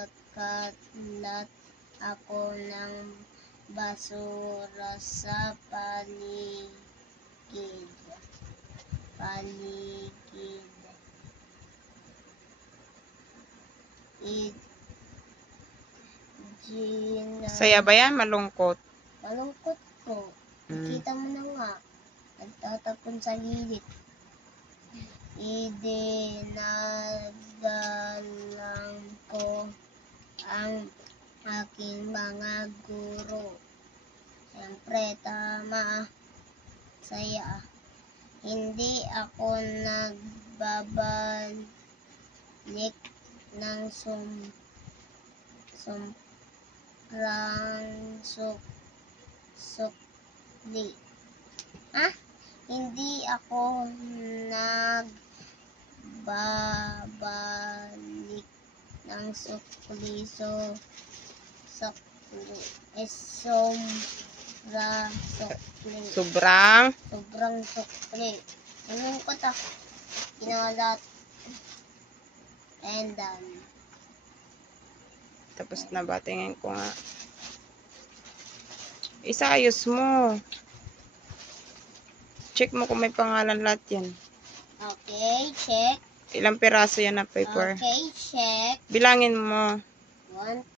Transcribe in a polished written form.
nagkakalat ako ng basura sa paligid. Saya ba yan? Malungkot? Malungkot po. Kita mo na nga. Nagtatapon sa gilid. Idinadalang ko ang aking mga guro. Siyempre, tama. Saya. Hindi ako nagbabalik ng sukli. Hindi ako nagbabalik ng sukli. Sobrang sukli. Malungkot ako. Kinalat. And done. Tapos na ba? Tingin ko nga. Isaayos mo. Check mo kung may pangalan lahat yan. Okay, check. Ilang piraso yan na paper? Okay, check. Bilangin mo. 1,